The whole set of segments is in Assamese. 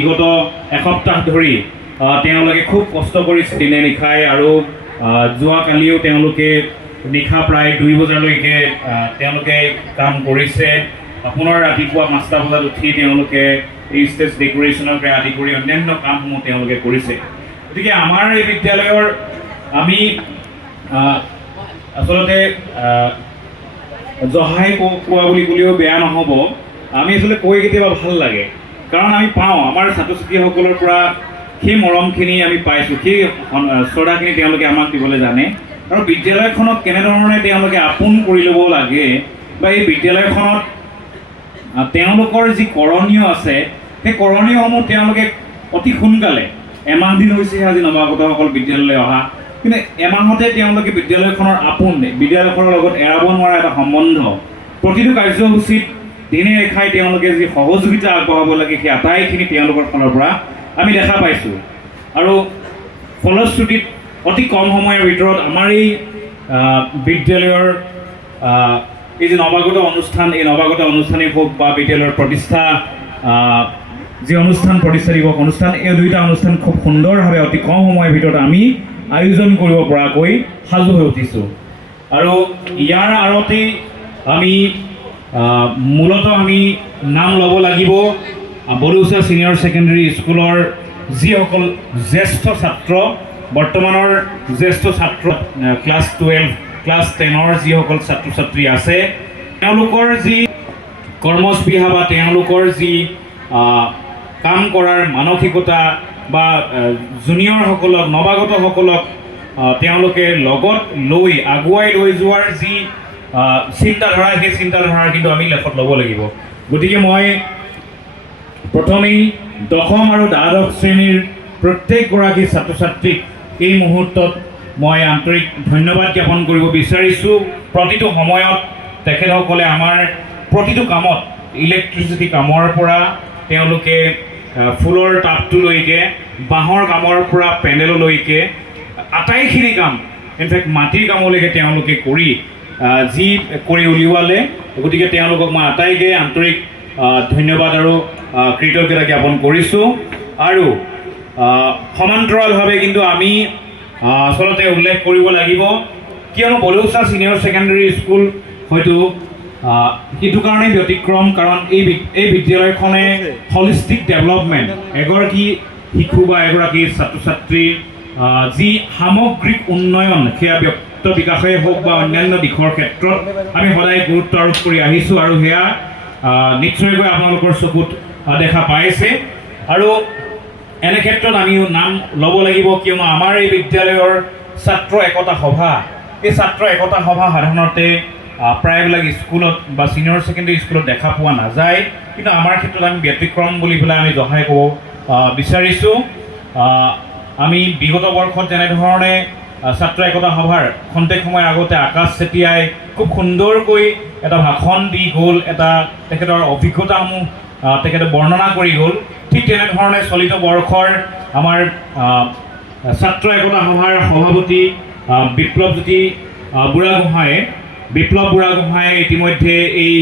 বিগত এসপ্তাহ ধৰি তেওঁলোকে খুব কষ্ট কৰিছে দিনে নিশাই আৰু যোৱাকালিও তেওঁলোকে নিশা প্ৰায় 2 বজালৈকে তেওঁলোকে কাম কৰিছে। পুনৰ ৰাতিপুৱা 5টা বজাত উঠি তেওঁলোকে এই ষ্টেজ ডেকোৰেশ্যনৰ পৰা আদি কৰি অন্যান্য কামসমূহ তেওঁলোকে কৰিছে। গতিকে আমাৰ এই বিদ্যালয়ৰ আমি আচলতে জহাই কোৱা বুলি ক'লেও বেয়া নহ'ব। আমি আচলতে কৈ কেতিয়াবা ভাল লাগে, কাৰণ আমি পাওঁ আমাৰ ছাত্ৰ ছাত্ৰীসকলৰ পৰা সেই মৰমখিনি আমি পাইছোঁ, সেই শ্ৰদ্ধাখিনি তেওঁলোকে আমাক দিবলৈ জানে। আৰু বিদ্যালয়খনক কেনেধৰণে তেওঁলোকে আপোন কৰি ল'ব লাগে বা এই বিদ্যালয়খনত তেওঁলোকৰ যি কৰণীয় আছে সেই কৰণীয়সমূহ তেওঁলোকে অতি সোনকালে, এমাহ দিন হৈছেহে আজি নৱাগতসকল বিদ্যালয়লৈ অহা, কিন্তু এমাহতে তেওঁলোকে বিদ্যালয়খনৰ আপোন, বিদ্যালয়খনৰ লগত এৰাব নোৱাৰা এটা সম্বন্ধ, প্ৰতিটো কাৰ্যসূচীত দিনে ৰেখাই তেওঁলোকে যি সহযোগিতা আগবঢ়াব লাগে সেই আটাইখিনি তেওঁলোকৰ ফালৰ পৰা আমি দেখা পাইছোঁ। আৰু ফলশ্ৰুতিত অতি কম সময়ৰ ভিতৰত আমাৰ এই বিদ্যালয়ৰ এই যে নৱাগত অনুষ্ঠান, এই নৱাগত অনুষ্ঠানেই হওক বা বিদ্যালয়ৰ প্ৰতিষ্ঠা যি অনুষ্ঠান, প্ৰতিষ্ঠা দিৱস অনুষ্ঠান, এই দুয়োটা অনুষ্ঠান খুব সুন্দৰভাৱে অতি কম সময়ৰ ভিতৰত আমি আয়োজন কৰিব পৰাকৈ সাজু হৈ উঠিছোঁ। আৰু ইয়াৰ আঁৰতেই আমি মূলতঃ আমি নাম ল'ব লাগিব বড়োচা ছিনিয়ৰ ছেকেণ্ডেৰী স্কুলৰ যিসকল জ্যেষ্ঠ ছাত্ৰ, বৰ্তমানৰ জ্যেষ্ঠ ছাত্ৰ ক্লাছ 12, ক্লাছ 10ৰ যিসকল ছাত্ৰ ছাত্ৰী আছে, তেওঁলোকৰ যি কৰ্মস্পৃহা বা তেওঁলোকৰ যি কাম কৰাৰ মানসিকতা বা জুনিয়ৰসকলক, নৱাগতসকলক তেওঁলোকে লগত লৈ আগুৱাই লৈ যোৱাৰ যি চিন্তাধাৰা, সেই চিন্তাধাৰা কিন্তু আমি লেখত ল'ব লাগিব। গতিকে মই প্ৰথমেই 10ম আৰু দ্বাদশ শ্ৰেণীৰ প্ৰত্যেকগৰাকী ছাত্ৰ ছাত্ৰীক এই মুহূৰ্তত মই আন্তৰিক ধন্যবাদ জ্ঞাপন কৰিব বিচাৰিছোঁ। প্ৰতিটো সময়ত তেখেতসকলে আমাৰ প্ৰতিটো কামত, ইলেক্ট্ৰিচিটি কামৰ পৰা তেওঁলোকে ফুলৰ টাবটোলৈকে, বাঁহৰ কামৰ পৰা পেণ্ডেললৈকে আটাইখিনি কাম, ইনফেক্ট মাটিৰ কামলৈকে তেওঁলোকে কৰি উলিওৱালে। গতিকে তেওঁলোকক মই আটাইকে আন্তৰিক ধন্যবাদ আৰু কৃতজ্ঞতা জ্ঞাপন কৰিছোঁ। আৰু সমান্তৰালভাৱে কিন্তু আমি আচলতে উল্লেখ কৰিব লাগিব, কিয়নো বড়োচা ছিনিয়ৰ ছেকেণ্ডেৰী স্কুল হয়তো সেইটো কাৰণেই ব্যতিক্ৰম, কাৰণ এই বিদ্যালয়খনে হলিষ্টিক ডেভেলপমেণ্ট, এগৰাকী শিশু বা এগৰাকী ছাত্ৰ ছাত্ৰীৰ যি সামগ্ৰিক উন্নয়ন, সেয়া ব্যক্ত বিকাশেই হওক বা অন্যান্য দিশৰ ক্ষেত্ৰত আমি সদায় গুৰুত্ব আৰোপ কৰি আহিছোঁ, আৰু সেয়া নিশ্চয়কৈ আপোনালোকৰ চকুত দেখা পাইছে। আৰু এনে ক্ষেত্ৰত আমি নাম ল'ব লাগিব, কিয়নো আমাৰ এই বিদ্যালয়ৰ ছাত্ৰ একতা সভা, এই ছাত্ৰ একতা সভা সাধাৰণতে প্ৰায়বিলাক স্কুলত বা ছিনিয়ৰ ছেকেণ্ডেৰী স্কুলত দেখা পোৱা নাযায়, কিন্তু আমাৰ ক্ষেত্ৰত আমি ব্যতিক্ৰম বুলি পেলাই আমি জহাই ক'ব বিচাৰিছোঁ। আমি বিগত বৰ্ষত যেনেধৰণে ছাত্ৰ একতা সভাৰ খন্তেক সময়ৰ আগতে আকাশ চেতিয়াই খুব সুন্দৰকৈ এটা ভাষণ দি গ'ল, এটা তেখেতৰ অভিজ্ঞতাসমূহ তেখেতে বৰ্ণনা কৰি গ'ল, ঠিক তেনেধৰণে চলিত বৰ্ষৰ আমাৰ ছাত্ৰ একতা সভাৰ সভাপতি বিপ্লৱজ্যোতি বুঢ়াগোহাঁয়ে ইতিমধ্যে এই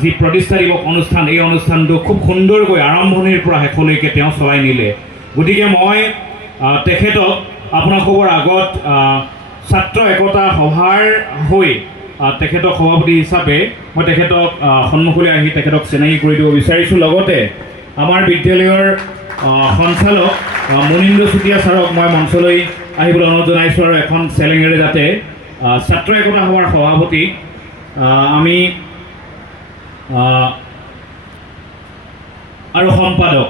যি প্ৰতিষ্ঠা দিৱস অনুষ্ঠান, এই অনুষ্ঠানটো খুব সুন্দৰকৈ আৰম্ভণিৰ পৰা শেষলৈকে তেওঁ চলাই নিলে। গতিকে মই তেখেতক আপোনালোকৰ আগত ছাত্ৰ একতা সভাৰ হৈ তেখেতক সভাপতি হিচাপে মই তেখেতক সন্মুখলৈ আহি তেখেতক চিনাকি কৰি দিব বিচাৰিছোঁ। লগতে আমাৰ বিদ্যালয়ৰ সঞ্চালক মুনীন্দ্ৰ চুতীয়া ছাৰক মই মঞ্চলৈ আহিবলৈ অনুৰোধ জনাইছোঁ, আৰু এখন চেলেঙেৰে যাতে ছাত্ৰ একতা সভাৰ সভাপতি আমি আৰু সম্পাদক,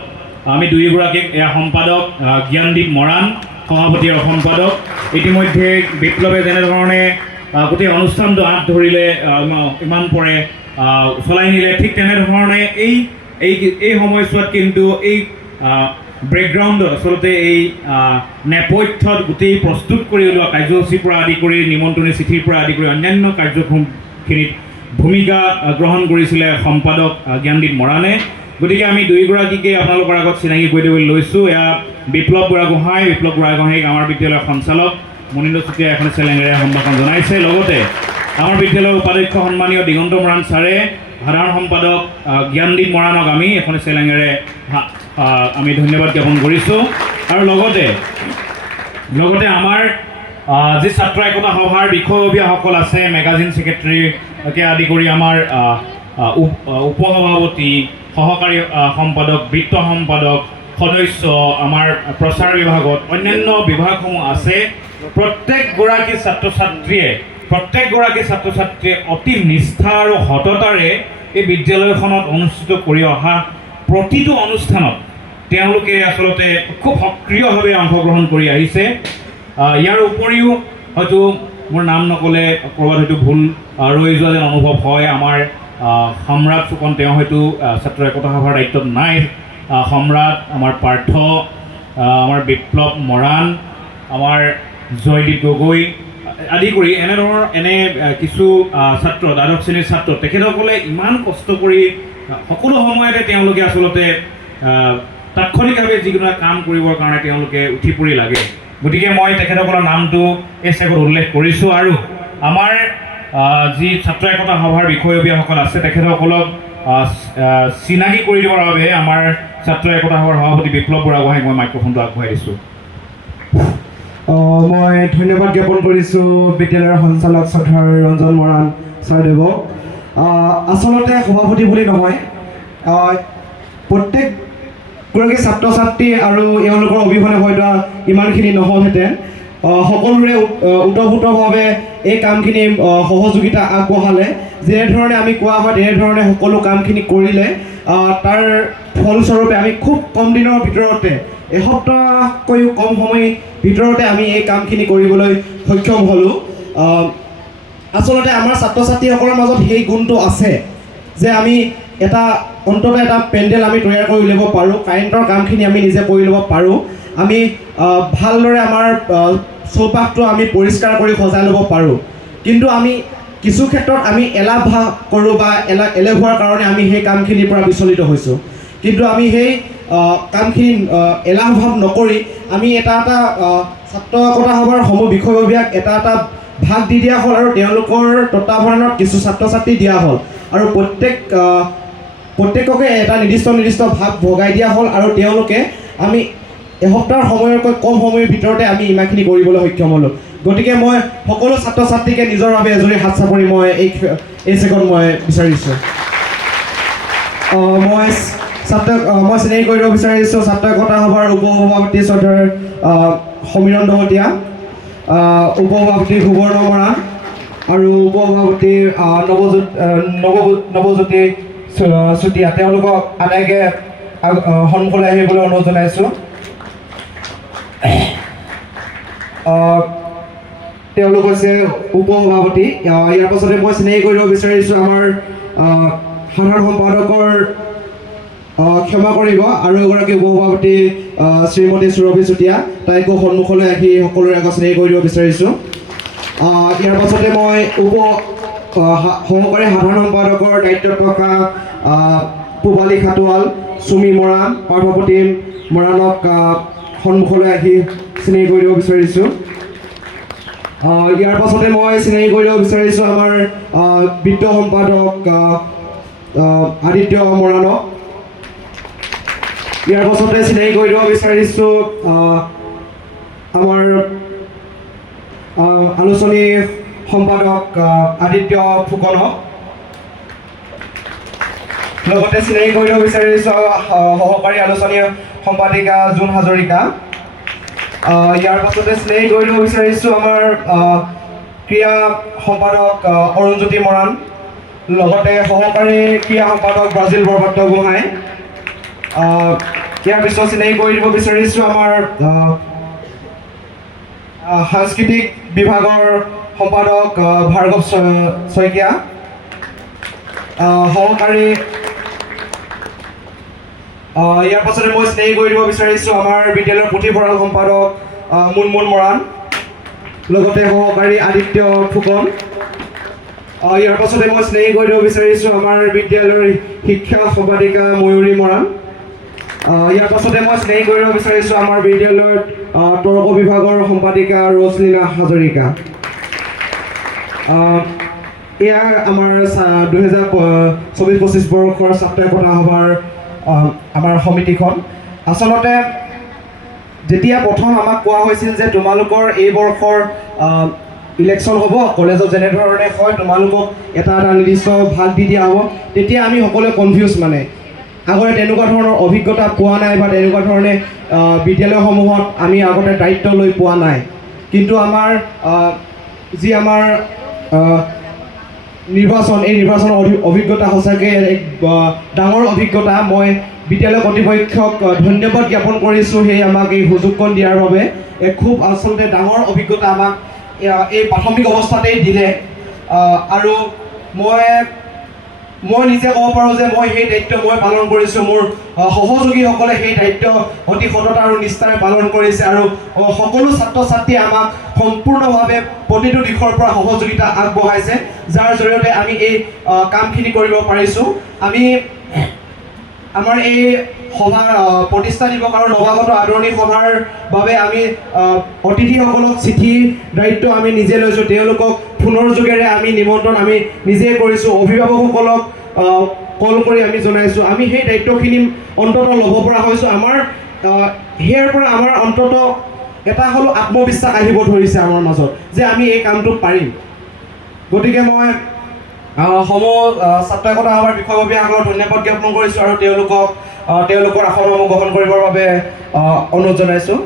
আমি দুয়োগৰাকীক, এয়া সম্পাদক জ্ঞানদীপ মৰাণ, সভাপতি আৰু সম্পাদক। ইতিমধ্যে বিপ্লৱে যেনেধৰণে গোটেই অনুষ্ঠানটো হাত ধৰিলে, ইমান পৰে চলাই নিলে, ঠিক তেনেধৰণে এই সময়ছোৱাত কিন্তু এই বেকগ্ৰাউণ্ডত আচলতে এই নেপথ্যত গোটেই প্ৰস্তুত কৰি ওলোৱা কাৰ্যসূচীৰ পৰা আদি কৰি, নিমন্ত্ৰণী চিঠিৰ পৰা আদি কৰি অন্যান্য কাৰ্যক্ৰমখিনিত ভূমিকা গ্ৰহণ কৰিছিলে সম্পাদক জ্ঞানদীপ মৰাণে। গতিকে আমি দুয়োগৰাকীকে আপোনালোকৰ আগত চিনাকি কৰি দিবলৈ লৈছোঁ। এয়া বিপ্লৱ বুঢ়াগোহাঁইক আমাৰ বিদ্যালয়ৰ সঞ্চালক মুনীন্দ্ৰ চুতীয়াই এখন চেলেঙেৰে সম্ভাষণ জনাইছে। লগতে আমাৰ বিদ্যালয়ৰ উপাধ্যক্ষ সন্মানীয় দিগন্ত মৰাণ ছাৰে সাধাৰণ সম্পাদক জ্ঞানদীপ মৰাণক আমি এখন চেলেঙেৰে আমি ধন্যবাদ জ্ঞাপন কৰিছোঁ। আৰু লগতে আমাৰ যি ছাত্ৰ একতা সভাৰ বিষয়ববীয়াসকল আছে, মেগাজিন ছেক্ৰেটাৰীকে আদি কৰি আমাৰ উপসভাপতি, সহকাৰী সম্পাদক, বিত্ত সম্পাদক, সদস্য, আমাৰ প্ৰচাৰ বিভাগত অন্যান্য বিভাগসমূহ আছে, প্ৰত্যেকগৰাকী ছাত্ৰ ছাত্ৰীয়ে অতি নিষ্ঠা আৰু সততাৰে এই বিদ্যালয়খনত অনুষ্ঠিত কৰি অহা প্ৰতিটো অনুষ্ঠানত তেওঁলোকে আচলতে খুব সক্ৰিয়ভাৱে অংশগ্ৰহণ কৰি আহিছে। ইয়াৰ উপৰিও হয়তো মোৰ নাম নক'লে ক'ৰবাত হয়তো ভুল ৰৈ যোৱা যেন অনুভৱ হয়। আমাৰ সম্ৰাট ফুকন, তেওঁ হয়তো ছাত্ৰ একতা সভাৰ দায়িত্বত নাই। সম্ৰাট, আমাৰ পাৰ্থ, আমাৰ বিপ্লৱ মৰাণ, আমাৰ জয়দীপ গগৈ আদি কৰি এনে কিছু ছাত্ৰ, দ্বাদশ শ্ৰেণীৰ ছাত্ৰ, তেখেতসকলে ইমান কষ্ট কৰি সকলো সময়তে তেওঁলোকে আচলতে তাৎক্ষণিকভাৱে যিকোনো কাম কৰিবৰ কাৰণে তেওঁলোকে উঠি পৰি লাগে। গতিকে মই তেখেতসকলৰ নামটো এই চেগত উল্লেখ কৰিছোঁ। আৰু আমাৰ যি ছাত্ৰ একতা সভাৰ বিষয়ববীয়াসকল আছে, তেখেতসকলক চিনাকি কৰি দিবৰ বাবে আমাৰ ছাত্ৰ একতা সভাৰ সভাপতি বিপ্লৱ বুঢ়াগোহাঁইক মই মাইক্ৰফোনটো আগবঢ়াই দিছোঁ। মই ধন্যবাদ জ্ঞাপন কৰিছোঁ বিদ্যালয়ৰ সঞ্চালক শ্ৰদ্ধাৰ ৰঞ্জন মৰাণ ছাৰদেৱক। আচলতে সভাপতি বুলি নহয়, প্ৰত্যেকগৰাকী ছাত্ৰ ছাত্ৰী আৰু এওঁলোকৰ অবিহনে হয়তো ইমানখিনি নহ'লহেঁতেন। সকলোৰে ওতঃপ্ৰোতভাৱে এই কামখিনি সহযোগিতা আগবঢ়ালে। যেনেধৰণে আমি কোৱা হয় তেনেধৰণে সকলো কামখিনি কৰিলে। তাৰ ফলস্বৰূপে আমি খুব কম দিনৰ ভিতৰতে, এসপ্তাহতকৈও কম সময়ৰ ভিতৰতে আমি এই কামখিনি কৰিবলৈ সক্ষম হ'লোঁ। আচলতে আমাৰ ছাত্ৰ ছাত্ৰীসকলৰ মাজত সেই গুণটো আছে যে আমি অন্ততঃ এটা পেণ্ডেল আমি তৈয়াৰ কৰি উলিয়াব পাৰোঁ, কাৰেণ্টৰ কামখিনি আমি নিজে কৰি ল'ব পাৰোঁ, আমি ভালদৰে আমাৰ চৌপাশটো আমি পৰিষ্কাৰ কৰি সজাই ল'ব পাৰোঁ। কিন্তু আমি কিছু ক্ষেত্ৰত আমি এলাহ কৰোঁ বা এলেহুৱাৰ কাৰণে আমি সেই কামখিনিৰ পৰা বিচলিত হৈছোঁ। কিন্তু আমি সেই কামখিনি এলাহ ভাৱ নকৰি আমি এটা ছাত্ৰ একতা সভাৰ সমূহ বিষয়ববীয়াক এটা ভাগ দি দিয়া হ'ল আৰু তেওঁলোকৰ তত্বাৱধানত কিছু ছাত্ৰ ছাত্ৰী দিয়া হ'ল আৰু প্ৰত্যেককে এটা নিৰ্দিষ্ট ভাগ ভগাই দিয়া হ'ল আৰু তেওঁলোকে আমি এসপ্তাহৰ সময়তকৈ কম সময়ৰ ভিতৰতে আমি ইমানখিনি কৰিবলৈ সক্ষম হ'লোঁ। গতিকে মই সকলো ছাত্ৰ ছাত্ৰীকে নিজৰ বাবে এজনী হাত চাপৰি মই এই চেগত মই বিচাৰিছোঁ। মই চিনাকি কৰিব বিচাৰিছোঁ ছাত্ৰ একতা সভাৰ উপসভাপতি শ্ৰদ্ধাৰ সমীৰণ দহতীয়া, উপসভাপতি সুবৰ্ণ মৰাণ আৰু উপসভাপতি নৱজ্যোতি চুতীয়া, তেওঁলোকক আটাইকে সন্মুখলৈ আহিবলৈ অনুৰোধ জনাইছোঁ। তেওঁলোক হৈছে উপসভাপতি। ইয়াৰ পাছতে মই চিনাকি কৰিব বিচাৰিছোঁ আমাৰ সাধাৰণ সম্পাদকৰ, ক্ষমা কৰিব, আৰু এগৰাকী উপসভাপতি শ্ৰীমতী সুৰভি চুতীয়া, তাইকো সন্মুখলৈ আহি সকলোৰে আগত চিনাকি কৰি দিব বিচাৰিছোঁ। ইয়াৰ পাছতে মই সহকাৰী সাধাৰণ সম্পাদকৰ দায়িত্বত থকা পূবালী খাটোৱাল, চুমি মৰাণ, পাৰ্থপ্ৰতিম মৰাণক সন্মুখলৈ আহি চিনাকি কৰি দিব বিচাৰিছোঁ। ইয়াৰ পাছতে মই চিনাকি কৰি দিব বিচাৰিছোঁ আমাৰ বিত্ত সম্পাদক আদিত্য মৰাণক। ইয়াৰ পাছতে চিনাকি কৰি দিব বিচাৰিছোঁ আমাৰ আলোচনী সম্পাদক আদিত্য ফুকনক। লগতে চিনাকি কৰি দিব বিচাৰিছোঁ সহকাৰী আলোচনী সম্পাদিকা জোন হাজৰিকা। ইয়াৰ পাছতে চিনাকি কৰি দিব বিচাৰিছোঁ আমাৰ ক্ৰীড়া সম্পাদক অৰুণজ্যোতি মৰাণ, লগতে সহকাৰী ক্ৰীড়া সম্পাদক ব্ৰাজিল বৰপাত্ৰগোহাঁই। ইয়াৰ পিছত চিনাকি কৰি দিব বিচাৰিছোঁ আমাৰ সাংস্কৃতিক বিভাগৰ সম্পাদক ভাৰ্গৱ শইকীয়া, সহকাৰী। ইয়াৰ পাছতে মই চিনাকি কৰি দিব বিচাৰিছোঁ আমাৰ বিদ্যালয়ৰ পুথিভঁৰাল সম্পাদক মুনমুন মৰাণ, লগতে সহকাৰী আদিত্য ফুকন। ইয়াৰ পাছতে মই চিনাকি কৰি দিব বিচাৰিছোঁ আমাৰ বিদ্যালয়ৰ শিক্ষা সম্পাদিকা ময়ূৰী মৰাণ। ইয়াৰ পাছতে মই চিনাকি কৰি দিব বিচাৰিছোঁ আমাৰ বিদ্যালয়ৰ তৰ্ক বিভাগৰ সম্পাদিকা ৰজলীনা হাজৰিকা। এয়া আমাৰ 2024-25 বৰ্ষৰ ছাত্ৰ একতা সভাৰ আমাৰ সমিতিখন। আচলতে যেতিয়া প্ৰথম আমাক কোৱা হৈছিল যে তোমালোকৰ এই বৰ্ষৰ ইলেকশ্যন হ'ব, কলেজত যেনেধৰণে হয় তোমালোকক এটা নিৰ্দিষ্ট ভাগ দি দিয়া হ'ব, তেতিয়া আমি সকলোৱে কনফিউজ মানে আগতে তেনেকুৱা ধৰণৰ অভিজ্ঞতা পোৱা নাই বা তেনেকুৱা ধৰণে বিদ্যালয়সমূহত আমি আগতে দায়িত্ব লৈ পোৱা নাই। কিন্তু আমাৰ যি আমাৰ নিৰ্বাচন, এই নিৰ্বাচনৰ অভিজ্ঞতা সঁচাকৈ এক ডাঙৰ অভিজ্ঞতা। মই বিদ্যালয় কৰ্তৃপক্ষক ধন্যবাদ জ্ঞাপন কৰিছোঁ সেই আমাক এই সুযোগকণ দিয়াৰ বাবে। এক খুব আচলতে ডাঙৰ অভিজ্ঞতা আমাক এই প্ৰাথমিক অৱস্থাতেই দিলে। আৰু মই নিজে ক'ব পাৰোঁ যে মই সেই দায়িত্ব মই পালন কৰিছোঁ, মোৰ সহযোগীসকলে সেই দায়িত্ব অতি সততা আৰু নিষ্ঠাৰে পালন কৰিছে, আৰু সকলো ছাত্ৰ ছাত্ৰীয়ে আমাক সম্পূৰ্ণভাৱে প্ৰতিটো দিশৰ পৰা সহযোগিতা আগবঢ়াইছে, যাৰ জৰিয়তে আমি এই কামখিনি কৰিব পাৰিছোঁ। আমি আমাৰ এই সভাৰ প্ৰতিষ্ঠা দিৱস আৰু নৱাগত আদৰণি সভাৰ বাবে আমি অতিথিসকলক চিঠি দায়িত্ব আমি নিজে লৈছোঁ, তেওঁলোকক ফোনৰ যোগেৰে আমি নিমন্ত্ৰণ আমি নিজেই কৰিছোঁ, অভিভাৱকসকলক কল কৰি আমি জনাইছোঁ। আমি সেই দায়িত্বখিনি অন্ততঃ ল'ব পৰা হৈছোঁ। আমাৰ ইয়াৰ পৰা আমাৰ অন্ততঃ এটা হ'লেও আত্মবিশ্বাস আহিব ধৰিছে আমাৰ মাজত যে আমি এই কামটো পাৰিম। গতিকে মই সমূহ ছাত্ৰ একতা সভাৰ বিষয়ববীয়াসকলক ধন্যবাদ জ্ঞাপন কৰিছোঁ আৰু তেওঁলোকৰ আসনসমূহ গ্ৰহণ কৰিবৰ বাবে অনুৰোধ জনাইছোঁ।